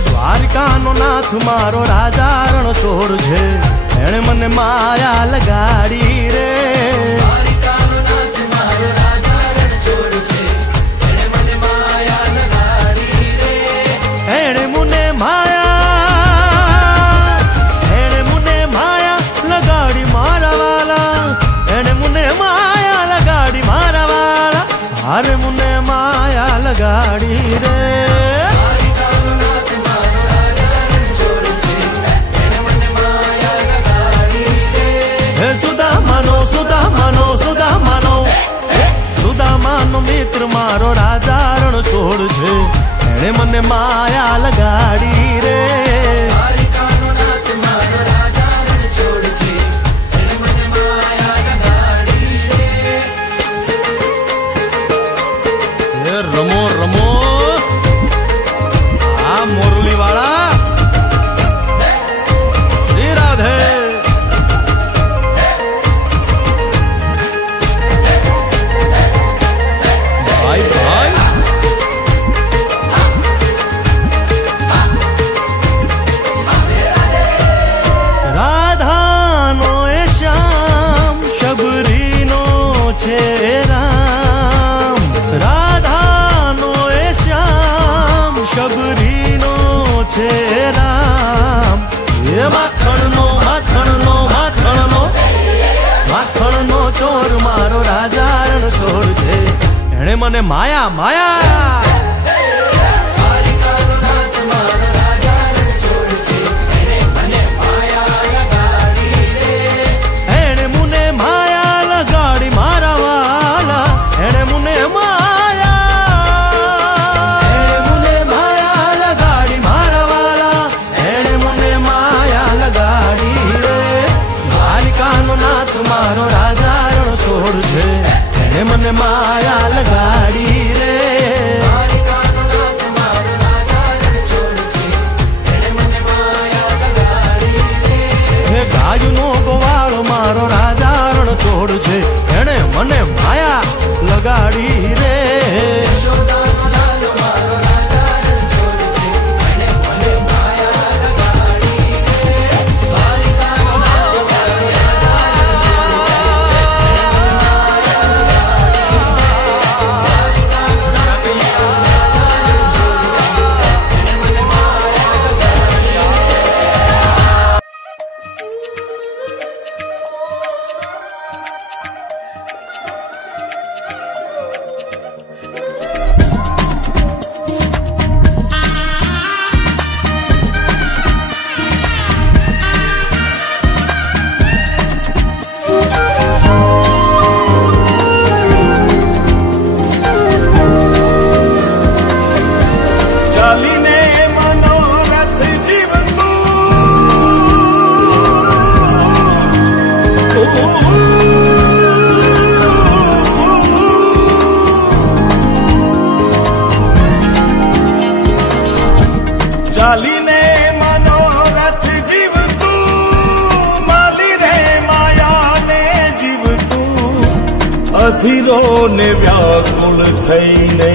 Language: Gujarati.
દ્વારકાનો નાથ મારો રાજા રણ છોડ છે. એણે મને માયા લગાડી રે. એણે મુને માયા એણે મુને માયા લગાડી મારા વાલા. એણે મુને માયા લગાડી મારા વાલા. હારે મુને માયા લગાડી મારો રાજા રણ છોડ છે. એણે મને માયા લગાડી રે. ચોર મારો રાજા રણછોડ છે. એણે મને માયા માયા! છોડ છે. એને મને માયા લગાડી. ચાલીને મનોરથ જીવતું માલી રે માયાને જીવતું. અધીરો ને વ્યાકુળ થઈને